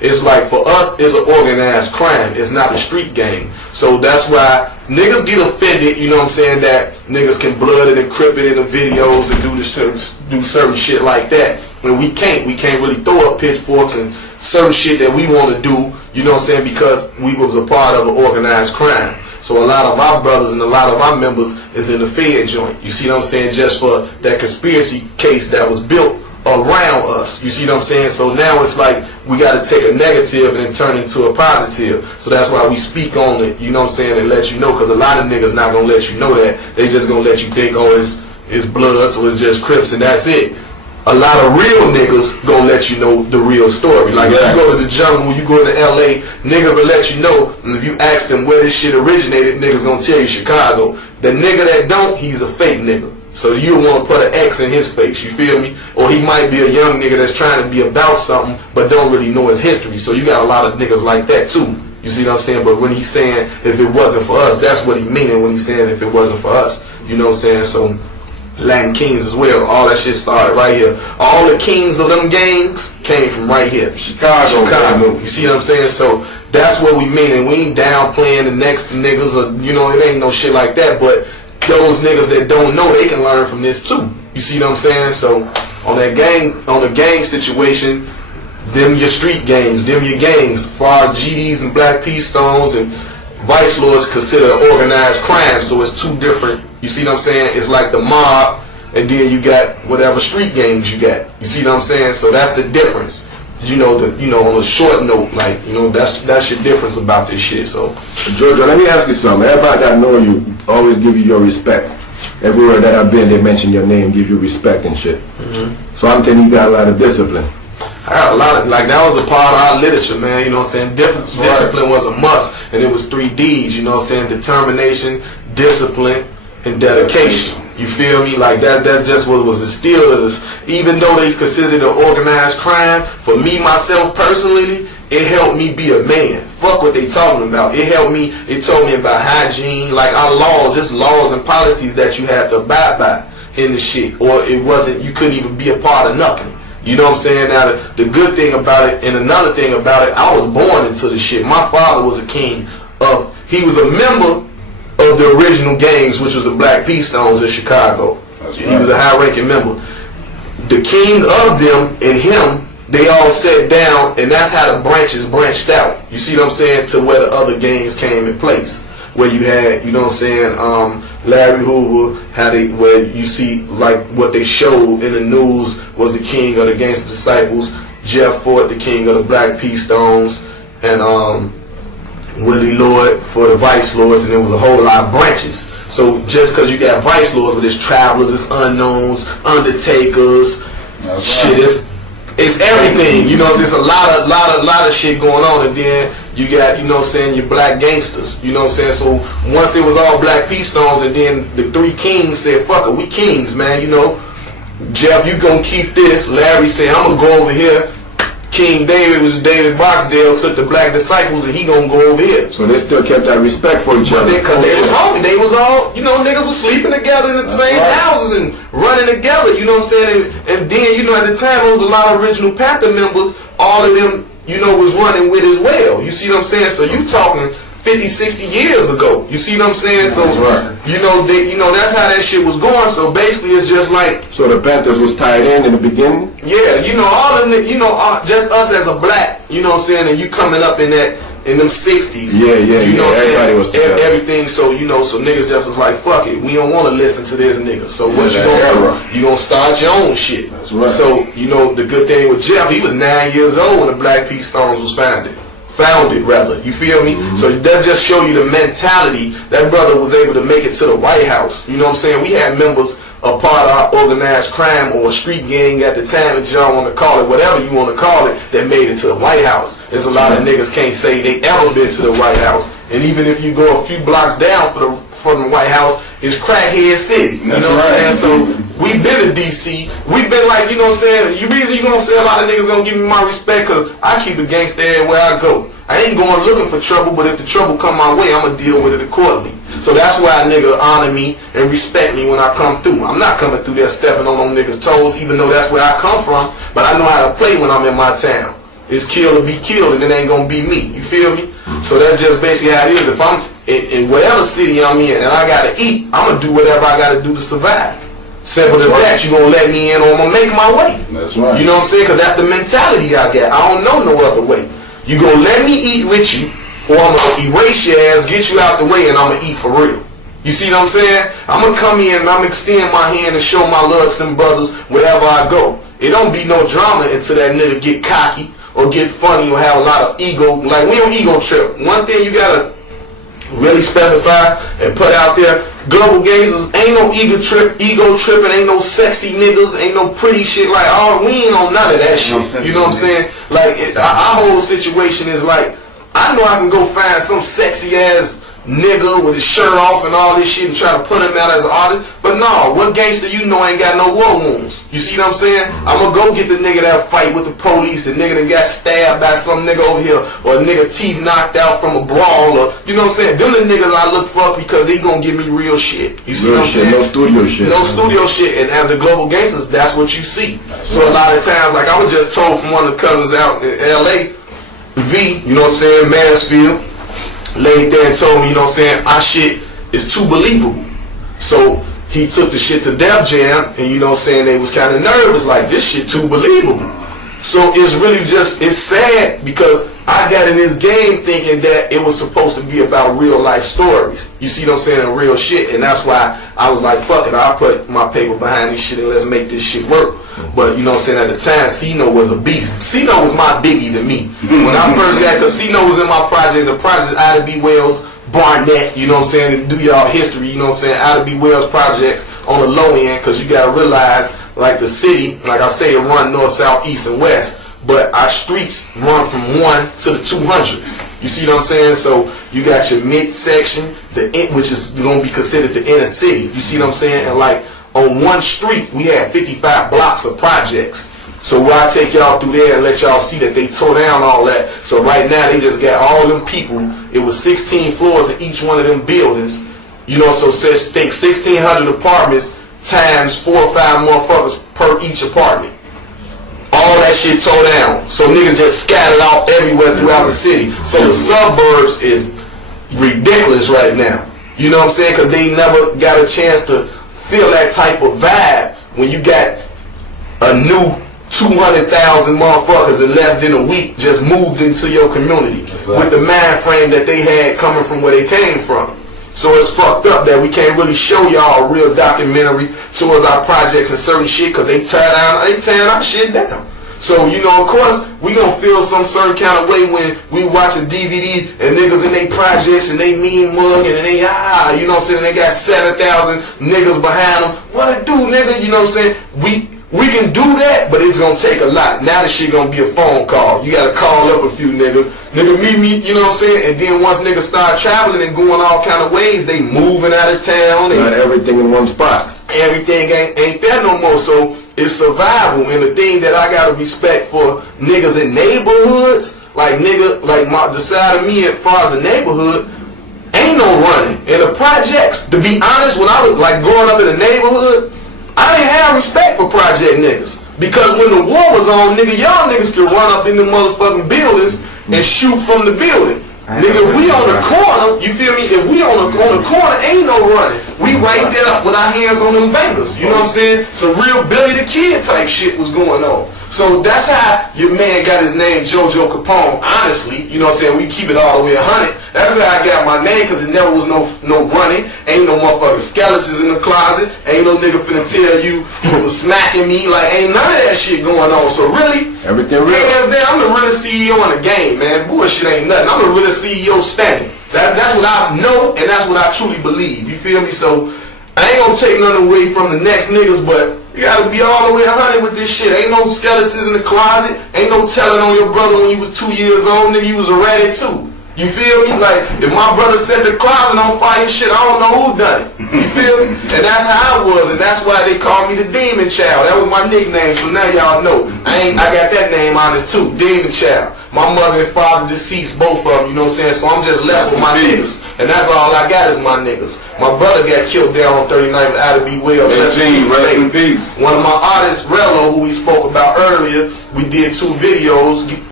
It's like for us, it's an organized crime. It's not a street gang. So that's why niggas get offended, you know what I'm saying, that niggas can blood it and crip it in the videos and do certain shit like that. When we can't really throw up pitchforks and certain shit that we want to do, you know what I'm saying, because we was a part of an organized crime. So a lot of our brothers and a lot of our members is in the Fed joint. You see what I'm saying? Just for that conspiracy case that was built around us. You see what I'm saying? So now it's like we got to take a negative and turn it into a positive. So that's why we speak on it, you know what I'm saying, and let you know, because a lot of niggas not going to let you know that. They just going to let you think, oh, it's blood, so it's just Crips and that's it. A lot of real niggas gonna let you know the real story. Like if you go to the jungle, you go to LA, niggas will let you know. And if you ask them where this shit originated, niggas gonna tell you Chicago. The nigga that don't, he's a fake nigga. So you want to put an X in his face, you feel me? Or he might be a young nigga that's trying to be about something, but don't really know his history. So you got a lot of niggas like that too. You see what I'm saying? But when he's saying if it wasn't for us, that's what he meaning when he's saying if it wasn't for us. You know what I'm saying? So Latin Kings as well. All that shit started right here. All the kings of them gangs came from right here. Chicago. You see what I'm saying? So that's what we mean. And we ain't downplaying the next niggas or, you know, it ain't no shit like that. But those niggas that don't know, they can learn from this too. You see what I'm saying? So on the gang situation, them your street gangs, them your gangs. As far as GDs and Black P Stones and Vice Lords consider organized crime. So it's two different. You see what I'm saying? It's like the mob, and then you got whatever street gangs you got. You see what I'm saying? So that's the difference. You know, on a short note, like, you know, that's your difference about this shit. So, JoJo, let me ask you something. Everybody that know you always give you your respect. Everywhere that I've been, they mention your name, give you respect and shit. So I'm telling you, got a lot of discipline. I got a lot of, like, that was a part of our literature, man. You know what I'm saying? Discipline was a must, and it was 3 Ds. You know what I'm saying? Determination, discipline, and dedication. You feel me? Like that's just what was instilled in us. Even though they considered it an organized crime, for me, myself, personally, it helped me be a man. Fuck what they talking about. It helped me, it told me about hygiene, like our laws, it's laws and policies that you have to abide by in the shit. Or it wasn't, you couldn't even be a part of nothing. You know what I'm saying? Now, the good thing about it, and another thing about it, I was born into the shit. My father was a king of, he was a member of the original gangs, which was the Black P Stones in Chicago. He was a high-ranking member. The king of them and him, they all sat down, and that's how the branches branched out. You see what I'm saying? To where the other gangs came in place. Where you had, you know what I'm saying, Larry Hoover, where you see, like, what they showed in the news was the king of the Gangster Disciples, Jeff Fort, the king of the Black P Stones, and Willie Lloyd for the Vice Lords, and there was a whole lot of branches. So just because you got Vice Lords, but it's Travelers, it's Unknowns, Undertakers, shit, it's everything. You know, it's a lot of shit going on, and then you got, you know what I'm saying, your Black Gangsters. You know what I'm saying? So once it was all Black P Stones, and then the 3 kings said, "Fuck it, we kings, man." You know, Jeff, you gonna keep this. Larry said, "I'm gonna go over here." King David was David Boxdale, took the Black Disciples, and he gonna go over here. So they still kept that respect for each other. Because they was homie. They was all, you know, niggas was sleeping together in the same houses and running together, you know what I'm saying? And then, you know, at the time, there was a lot of original Panther members, all of them, you know, was running with as well. You see what I'm saying? So you talking 50, 60 years ago. You see what I'm saying? So, you know, that's how that shit was going. So basically, it's just like. So the Panthers was tied in the beginning? Yeah, you know, all of them, you know, just us as a black, you know what I'm saying, and you coming up in them 60s. Yeah, you know what I'm saying? Everybody was together. Everything, so, you know, so niggas just was like, fuck it, we don't want to listen to this nigga. So what you gonna do? You gonna start your own shit. That's right. So, you know, the good thing with Jeff, he was 9 years old when the Black P Stones was founded, you feel me? So that just show you the mentality. That brother was able to make it to the White House. You know what I'm saying? We had members a part of our organized crime or a street gang at the time, that y'all want to call it, whatever you want to call it, that made it to the White House. There's a lot of niggas can't say they ever been to the White House. And even if you go a few blocks down from the White House, it's Crackhead City. You know what I'm saying? So we been to DC. We been like, you know what I'm saying? The reason you gonna say a lot of niggas gonna give me my respect, cause I keep a gangster everywhere I go. I ain't going looking for trouble, but if the trouble come my way, I'ma deal with it accordingly. So that's why a nigga honor me and respect me when I come through. I'm not coming through there stepping on them niggas' toes, even though that's where I come from, but I know how to play when I'm in my town. it's kill or be killed, and it ain't gonna be me. You feel me? So that's just basically how it is. If I'm in whatever city I'm in and I gotta eat, I'm gonna do whatever I gotta do to survive. Simple as that. You gonna let me in or I'm gonna make my way. That's right. You know what I'm saying? Cause that's the mentality I got. I don't know no other way. You gonna let me eat with you, or I'm gonna erase your ass, get you out the way, and I'm gonna eat for real. You see what I'm saying? I'm gonna come in and I'm gonna extend my hand and show my love to them brothers wherever I go. It don't be no drama until that nigga get cocky or get funny or have a lot of ego. Like, we don't ego trip. One thing you gotta really specify and put out there, global gangsters ain't no ego tripping, ain't no sexy niggas, ain't no pretty shit. Like, oh, we ain't on none of that shit. You know what I'm saying? Like, our whole situation is like, I know I can go find some sexy ass nigga with his shirt off and all this shit and try to put him out as an artist. But no, what gangster you know ain't got no war wounds? You see what I'm saying? I'm gonna go get the nigga that fight with the police, the nigga that got stabbed by some nigga over here, or a nigga teeth knocked out from a brawl, or, you know what I'm saying? Them the niggas I look for because they gonna give me real shit. You see real what I'm shit, saying? no studio shit. No studio shit. And as the global gangsters, that's what you see. So a lot of times, like I was just told from one of the cousins out in LA, V, you know what I'm saying, Mansfield, laid there and told me, you know what I'm saying, our shit is too believable. So he took the shit to Def Jam, and you know what I'm saying, they was kind of nervous, like, this shit too believable. So it's really just, it's sad because I got in this game thinking that it was supposed to be about real life stories. You see what I'm saying, and real shit, and that's why I was like, fuck it, I'll put my paper behind this shit and let's make this shit work. But you know what I'm saying, at the time, Cino was a beast. Cino was my biggie to me. When I first got, because Cino was in my project, the project Ida B. Wells, Barnett, you know what I'm saying, and do y'all history, you know what I'm saying, Ida B. Wells projects on the low end, because you got to realize, like the city, like I say, it run north, south, east, and west, but our streets run from 1 to the 200s. You see what I'm saying? So you got your midsection, which is going to be considered the inner city. You see what I'm saying? And like on one street, we had 55 blocks of projects. So where I take y'all through there and let y'all see that they tore down all that. So right now they just got all them people. It was 16 floors in each one of them buildings. You know, so think 1,600 apartments times 4 or 5 motherfuckers per each apartment. All that shit tore down. So niggas just scattered out everywhere throughout the city. So the suburbs is ridiculous right now. You know what I'm saying? Because they never got a chance to feel that type of vibe when you got a new 200,000 motherfuckers in less than a week just moved into your community. Exactly. With the mind frame that they had coming from where they came from. So it's fucked up that we can't really show y'all a real documentary towards our projects and certain shit because they tearing our shit down. So, you know, of course, we gonna feel some certain kind of way when we watch a DVD and niggas in they projects and they mean mugging and they, you know what I'm saying, they got 7,000 niggas behind them. What it do, nigga? You know what I'm saying? We can do that, but it's gonna take a lot. Now the shit gonna be a phone call. You gotta call up a few niggas. Nigga, meet me, you know what I'm saying? And then once niggas start traveling and going all kind of ways, they moving out of town. Not everything in one spot. Everything ain't there no more. So it's survival. And the thing that I gotta respect for niggas in neighborhoods, like nigga, like the side of me as far as a neighborhood, ain't no running. In the projects, to be honest, when I was like growing up in the neighborhood, I didn't have respect for project niggas. Because when the war was on, nigga, y'all niggas could run up in the motherfucking buildings and shoot from the building. Nigga, if we on the corner, you feel me? If we on the corner, ain't no running. We right there with our hands on them bangers. You know what I'm saying? Some real Billy the Kid type shit was going on. So that's how your man got his name, JoJo Capone. Honestly, you know what I'm saying? We keep it all the way 100. That's how I got my name, because it never was no running. Ain't no motherfucking skeletons in the closet. Ain't no nigga finna tell you he was smacking me. Like, ain't none of that shit going on. So really, everything real. Hands down, I'm the realest CEO in the game, man. Bullshit ain't nothing. I'm the realest CEO standing. That's what I know, and that's what I truly believe. You feel me? So I ain't gonna take nothing away from the next niggas, but you gotta be all the way 100 with this shit. Ain't no skeletons in the closet. Ain't no telling on your brother when you was 2 years old, nigga, you was a ratty too. You feel me? Like, if my brother set the closet on fire, shit, I don't know who done it. You feel me? And that's how I was, and that's why they called me the Demon Child. That was my nickname, so now y'all know. I got that name honest too, Demon Child. My mother and father deceased, both of them, you know what I'm saying? So I'm just left with my niggas. And that's all I got is my niggas. My brother got killed down on 39th Ida B. Wells. Rest in peace. One of my artists, Rello, who we spoke about earlier, we did 2 videos.